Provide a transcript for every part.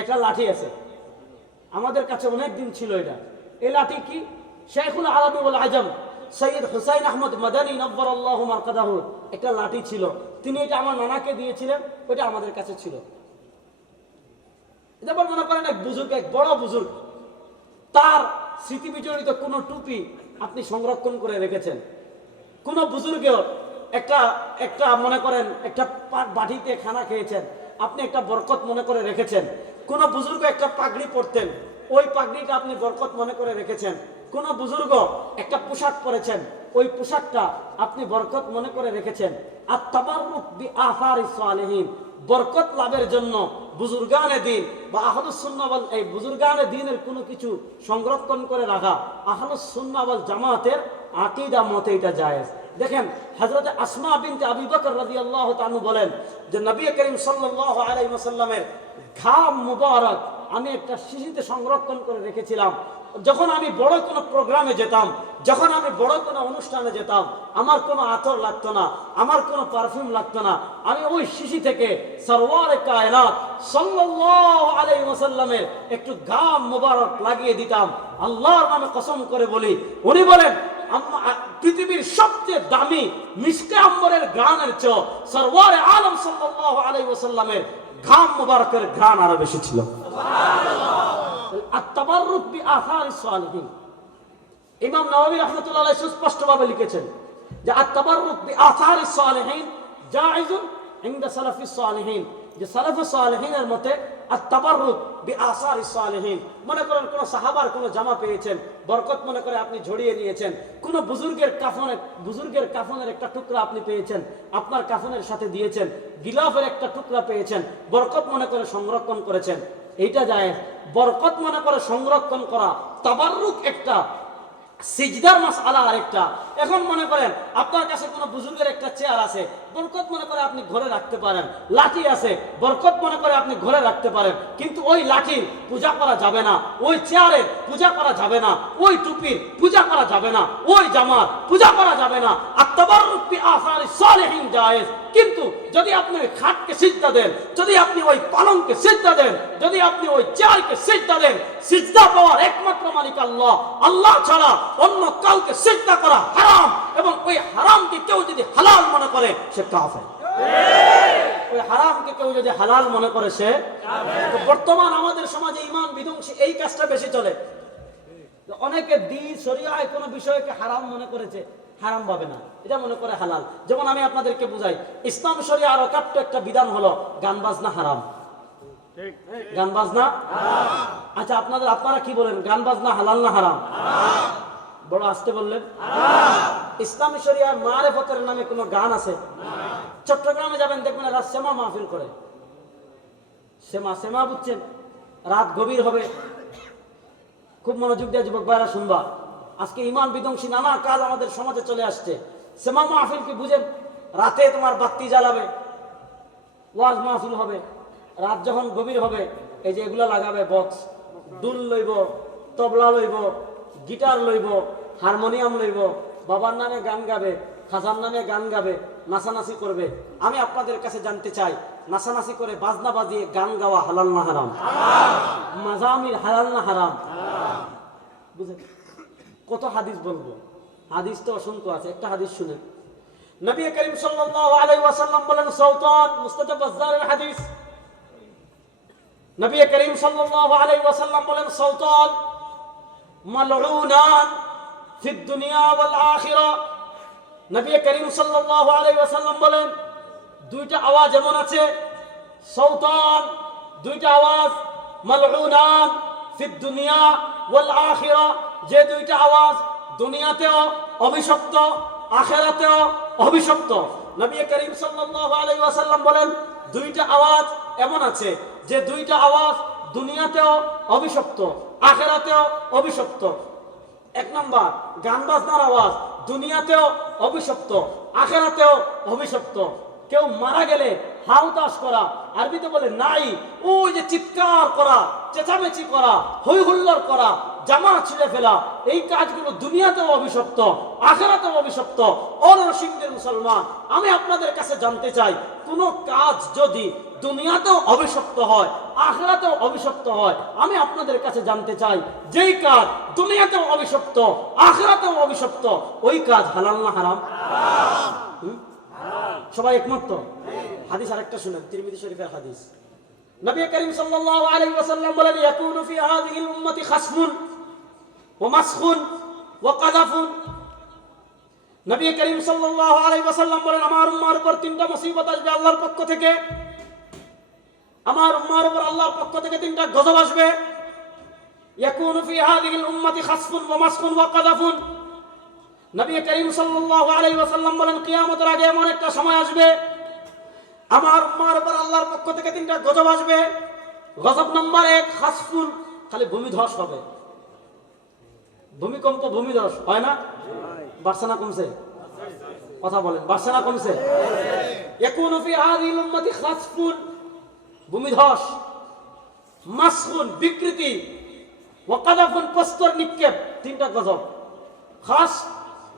একটা লাঠি আছে। আমাদের কাছে অনেক দিন ছিল এটা। এই লাঠি কি? শেখুল বল আজম, সৈয়দ হুসাইন আহমদ মাদানী নব্বর আল্লাহ মারকাদাহু, একটা লাঠি ছিল। তিনি এটা আমার নানাকে দিয়েছিলেন ওটা আমাদের কাছে ছিল। যেমন মনে করেন এক বুজুর্গ, এক বড় বুজুর্গ। তার স্মৃতি বিজড়িত কোনো টুপি আপনি সংরক্ষণ করে রেখেছেন। কোন বুজুর্গের একটা একটা মনে করেন, একটা বাটিতে খানা খেয়েছেন। আপনি একটা বরকত মনে করে রেখেছেন। কোন বুজুর্গ একটা পাগড়ি পরতেন, ওই পাগড়িটা আপনি বরকত মনে করে রেখেছেন। কোন বুজুর্গ একটা পোশাক পরেছেন, ওই পোশাকটা আপনি বরকত মনে করে রেখেছেন। আর সালেহীন, বরকত লাভের জন্য বুজুর্গানে দিন বা আহলুসুন্নাবল এই বুজুর্গানে দিনের কোনো কিছু সংরক্ষণ করে রাখা আহলুসুন্নাবল জামাতের আকিদা মতে এটা জায়েজ। দেখেন, হযরত আসমা বিনতে আবি বকর রাদিয়াল্লাহু তাআলা বলেন যে নবী করিম সাল্লাল্লাহু আলাইহি ওয়াসাল্লামের ঘাম মুবারক আমি একটা শিশিতে সংরক্ষণ করে রেখেছিলাম। যখন আমি বড় কোনো প্রোগ্রামে যেতাম, যখন আমি বড় কোনো অনুষ্ঠানে যেতাম, আমার কোনো আতর লাগতো না, আমার কোনো পারফিউম লাগতো না। আমি ওই শিশি থেকে সরওয়ারে কায়নাত সাল্লাল্লাহু আলাইহি ওয়াসাল্লামের একটু গাম মোবারক লাগিয়ে দিতাম। আল্লাহর নামে কসম করে বলি, উনি বলেন পৃথিবীর সবচেয়ে দামি মিসকে আম্বরের ঘ্রাণের চ সরওয়ারে আলম সাল্লাল্লাহু আলাইহি ওয়াসাল্লামের ঘাম মোবারকের ঘ্রাণ আরও বেশি ছিল। আত্মাবাররুক বি আসারিস সালিহিন। ইমাম নওয়াবী রাহমাতুল্লাহ আলাইহি সুস্পষ্টভাবে লিখেছেন যে আত্তাবাররুক বি আসারিস সালিহিন জায়েজুন ইনদা সালাফিস সালিহিন। যে সালাফুস সালিহিনের মতে মনে করেন কোন সাহাবার জামা পেয়েছেন, বরকত মনে করে আপনি নিয়েছেন বুজুর্গের কাফনের বুজুর্গের কাফনের একটা টুকরা আপনি পেয়েছেন, আপনার কাফনের সাথে দিয়েছেন, গিলাফের একটা টুকরা পেয়েছেন, বরকত মনে করে সংরক্ষণ করেছেন। এইটা যায়, বরকত মনে করে সংরক্ষণ করা, তাবারুক একটা সিজদার মাস আলা আরেকটা। এখন মনে করেন আপনার কাছে কোনো বুজুর্গের একটা চেয়ার আছে, বরকত মনে করে আপনি ঘরে রাখতে পারেন। লাঠি আছে, বরকত মনে করে আপনি ঘরে রাখতে পারেন। কিন্তু ওই লাঠি পূজা করা যাবে না, ওই চেয়ারের পূজা করা যাবে না, ওই টুপির পূজা করা যাবে না, ওই জামার পূজা করা যাবে না। আত্মাবাররুক বি আসারি সালিহিন জায়েজ। কিন্তু যদি আপনি ওই খাটকে সিজদা দেন যদি আপনি ওই পালংকে সিজদা দেন যদি আপনি ওই চেয়ারকে সিজদা দেন সিজদা পাওয়ার একমাত্র মালিক আল্লাহ। আল্লাহ ছাড়া অন্য কাউকে সিজদা করা হারাম এবং ওই হারামকে কেউ যদি হালাল মনে করে সে কাফের। ওই হারামকে কেউ যদি হালাল মনে করে সে বর্তমান আমাদের সমাজে ইমান বিধ্বংসী এই কাজটা বেশি চলে। অনেকে দি শরিয়ায় কোনো বিষয়কে হারাম মনে করেছে হারাম পাবে না। এটা মনে করে হালাল। যেমন আমি আপনাদেরকে বুঝাই ইসলাম শরিয়া আর অকাট্য একটা বিধান হলো গান বাজনা হারাম। গান বাজনা আচ্ছা আপনাদের আপনারা কি বলেন গান বাজনা হালাল না হারাম? বড় আসতে বললেন। ইসলামী শরিয়ার মারেফতের নামে কোনো গান আছে? চট্টগ্রামে যাবেন দেখবেন এরা সেমা মাহফিল করে। সেমা সেমা বুঝছেন? রাত গভীর হবে। খুব মনোযোগ দিয়ে যুবক ভাইরা শুনবা। আজকে ইমান বিধ্বংসী নানা কাজ আমাদের সমাজে চলে আসছে। সেমা মাহফিল কি বুঝেন রাতে তোমার বাতি জ্বালাবে ওয়াজ মাহফিল হবে রাত যখন গভীর হবে এই যে এগুলা লাগাবে বক্স দুল লইব তবলা লইব গিটার লইব হারমোনিয়াম লইব বাবার নামে গান গাবে খাজার নামে গান গাবে নাচানাচি করবে। আমি আপনাদের কাছে জানতে চাই নাচানাচি করে বাজনা বাজিয়ে গান গাওয়া হালাল না হারাম? মাজামির হালাল না হারাম? বুঝেন? কত হাদিস বলব? হাদিস তো অসংখ্য আছে, একটা হাদিস শুনে। নবী করিম সাল্লাল্লাহু আলাইহি ওয়াসাল্লাম বলেন সাউতান মুস্তাজাব বাজ্জারের হাদিস। নবী করিম সাল্লাল্লাহু আলাইহি ওয়াসাল্লাম বলেন সাউতান মালউনান ফিদ দুনিয়া ওয়াল আখিরা। নবী করিম সাল্লাল্লাহু আলাইহি ওয়াসাল্লাম বলেন, দুইটা আওয়াজ এমন আছে সাউতান দুইটা আওয়াজ মালউনান ফিদ দুনিয়া ওয়াল আখিরা। যে দুইটা আওয়াজ দুনিয়াতেও অভিশপ্ত, আখেরাতেও অভিশপ্ত। নবী করিম সাল্লাল্লাহু আলাইহি ওয়াসাল্লাম বলেন, দুইটা আওয়াজ এমন আছে যে দুইটা আওয়াজ দুনিয়াতেও অভিশপ্ত, আখেরাতেও অভিশপ্ত। এক নাম্বার, গান বাজনার আওয়াজ দুনিয়াতেও অভিশপ্ত, আখেরাতেও অভিশপ্ত। কেউ মারা গেলে হাউতাস করা, আরবিতে বলে নাই, ওই যে চিৎকার করা, চেঁচামেচি করা হই হুল্লোড় করা, জামা ছিঁড়ে ফেলা, এই কাজগুলো দুনিয়াতেও অভিশপ্ত, আখেরাতেও অভিশপ্ত, অনরসিংহের মুসলমান আমি আপনাদের কাছে জানতে চাই, কোন কাজ যদি দুনিয়াতেও অভিশপ্ত হয়, আখরাতেও অভিশপ্ত হয়, আমি আপনাদের কাছে জানতে চাই, যেই কাজ দুনিয়াতেও অভিশপ্ত, আখরাতেও অভিশপ্ত, ওই কাজ হালাল না হারাম? সবাই একমত তো? হাদিস আরেকটা শুনেন, তিরমিজি শরীফের হাদিস। নবী করিম সাল্লাল্লাহু আলাইহি ওয়াসাল্লাম বলেন, ইয়াকুনু ফি হাযিহিল উম্মতি খাসমুন ওয়া মাসখুন ওয়া কাযাফুন। নবী করিম সাল্লাল্লাহু আলাইহি ওয়াসাল্লাম বলেন, আমার উম্মার উপর তিনটা মুসিবত আসবে আল্লাহর পক্ষ থেকে। আমার উম্মার উপর আল্লাহর পক্ষ থেকে তিনটা গজব আসবে। ইয়াকুনু ফি হাযিহিল উম্মতি খাসফুন ওয়া মাসখুন ওয়া কাযাফুন। নবী করিম সাল্লাল্লাহু আলাইহি ওয়াসাল্লাম বলেন, কিয়ামতের আগে এমন একটা সময় আসবে, আমার উম্মার উপর আল্লাহর পক্ষ থেকে তিনটা গজব আসবে। গজব নম্বর এক খাসফুন খালি ভূমিধস হবে। ভূমিকম্প ভূমিধস হয় না? বাড়ছে না কমছে? কথা বলেন, বাড়ছে না কমছে? ইয়াকুনু ফি হাযিহিল উম্মতি খাসফুন ভূমিধস মাসখুন, বিকৃতি ওয়াকাদাফুন প্রস্তর নিক্ষেপ, তিনটা গজব। খাস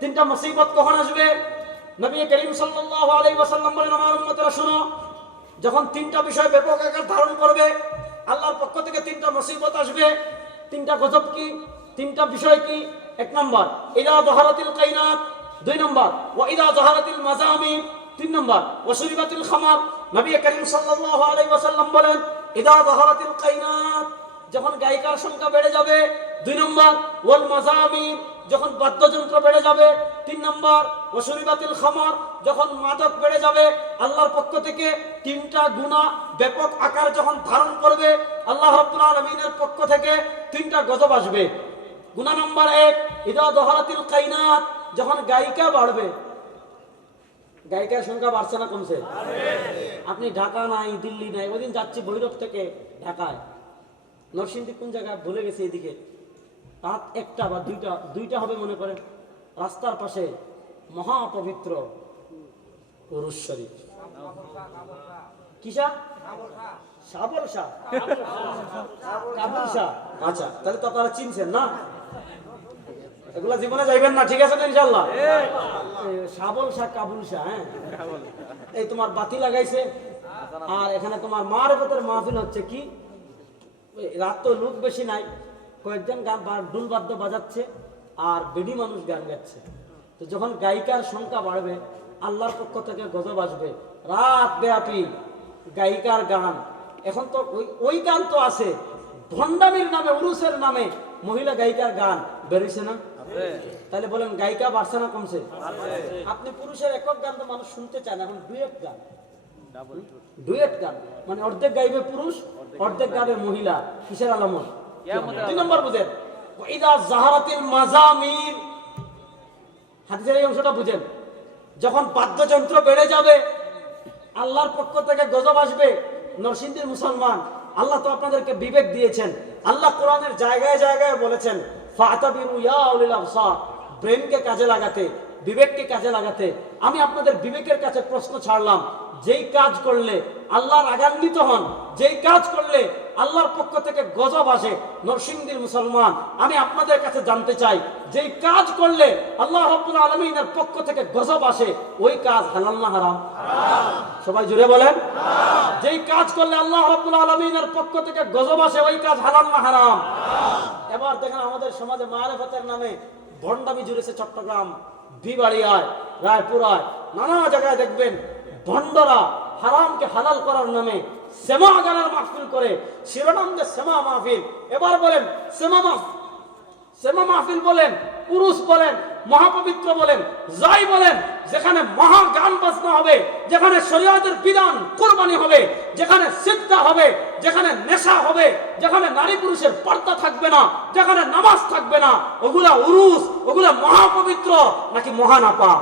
তিনটা মুসিবত কখন আসবে? নবী করিম সাল্লাল্লাহু আলাইহি ওয়াসাল্লাম বলেন, আমার উম্মতরা, শুনো, যখন তিনটা বিষয় ব্যাপক আকার ধারণ করবে, আল্লাহর পক্ষ থেকে তিনটা মুসিবত আসবে। তিনটা গজব কি? তিনটা বিষয় কি? এক নম্বর, ইদা দহরাতিল কাইনাত দুই নম্বর, ওয়া ইদা দহরাতিল মাজামিন তিন নম্বর ওয়াসুরিবাতিল খামার নবী করিম সাল্লাল্লাহু আলাইহি ওয়াসাল্লাম বলেন, ইদা দহরাতিল কাইনাত যখন গায়িকার সংখ্যা বেড়ে যাবে দুই নম্বর ওয়াল মাজামিন যখন বাদ্যযন্ত্র বেড়ে যাবে তিন নম্বর ওসুরিবাতিল খামার যখন মাদক বেড়ে যাবে আল্লাহর পক্ষ থেকে তিনটা গুণা ব্যাপক আকার যখন ধারণ করবে আল্লাহ রাব্বুল আলামিনের পক্ষ থেকে তিনটা গজব আসবে। গুণা নম্বর এক ইদা দহরাতিল কাইনাত যখন গায়িকা বাড়বে। গায়িকার সংখ্যা বাড়ছে না কমছে? আপনি ঢাকা নাই দিল্লি নাই ওদিন যাচ্ছি ভৈরব থেকে ঢাকায়। নরসিংদী কোন জায়গায় ভুলে গেছে এদিকে? রাত একটা বা দুইটা দুইটা হবে মনে করেন। রাস্তার পাশে মহাপবিত্র আচ্ছা তাহলে তো চিনছেন না? এগুলা জীবনে যাইবেন না, ঠিক আছে হ্যাঁ? এই তোমার বাতি লাগাইছে, আর এখানে তোমার মার ভেতর মাহফিল হচ্ছে কি? রাত তো লোক বেশি নাই কয়েকজন গান বা- বাদ্য বাজাচ্ছে আর বেডি মানুষ গান গাচ্ছে। তো যখন গায়িকার সংখ্যা বাড়বে আল্লাহর পক্ষ থেকে গজব আসবে। রাত ব্যাপী গায়িকার গান। এখন তো ওই ওই গান তো আছে। ভণ্ডামির নামে উরুসের নামে মহিলা গায়িকার গান বেরিয়েছে না? তাহলে বলেন গায়িকা বাড়ছে না কমছে? আপনি পুরুষের একক গান তো মানুষ শুনতে চান এখন দুই এক গান। ডুয়েট গান। মানে অর্ধেক গাইবে পুরুষ অর্ধেক গাবে মহিলা। কিসের আলামত? দুই নম্বর বুঝেন। ইদা জাহারাতিল মাজামির হাদিসের এই অংশটা বুঝেন। যখন বাদ্যযন্ত্র বেড়ে যাবে আল্লাহর পক্ষ থেকে গজব আসবে নরসিংদীর মুসলমান আল্লাহ তো আপনাদেরকে বিবেক দিয়েছেন। আল্লাহ কোরআনের জায়গায় জায়গায় বলেছেন ফাতাবিরু ইয়া উলিল আবসার। ব্রেনকে কাজে লাগাতে বিবেককে কাজে লাগাতে। আমি আপনাদের বিবেকের কাছে প্রশ্ন ছাড়লাম যেই কাজ করলে আল্লাহ রাগান্বিত হন যেই কাজ করলে আল্লাহর পক্ষ থেকে গজব আসে নরসিংদীর মুসলমান আমি আপনাদের কাছে জানতে চাই যেই কাজ করলে আল্লাহ রব্বুল আলমিনের পক্ষ থেকে গজব আসে ওই কাজ হালাল না হারাম? সবাই জুড়ে বলেন। যেই কাজ করলে আল্লাহ রব্বুল আলমিনের পক্ষ থেকে গজব আসে ওই কাজ হালাল না হারাম? এবার দেখেন আমাদের সমাজে মারেফতের নামে ভণ্ডামি জুড়েছে চট্টগ্রাম বিবাড়িয়ায় রায়পুরায় নানা জায়গায় দেখবেন ভণ্ডরা হারামকে হালাল করার নামে সেমা গানের মাহফিল করে শিরোনাম যে সেমা মাহফিল। এবার বলেন, সেমা মাহফিল সেমা মাহফিল বলেন, পুরুষ বলেন, মহাপবিত্র বলেন, যাই বলেন, যেখানে মহা গান বাজনা হবে, যেখানে শরীয়তের বিধান কোরবানি হবে, যেখানে সিদ্ধা হবে, যেখানে নেশা হবে, যেখানে নারী পুরুষের পর্দা থাকবে না, যেখানে নামাজ থাকবে না, ওগুলা উরুস, ওগুলা মহাপবিত্র, নাকি মহানাপা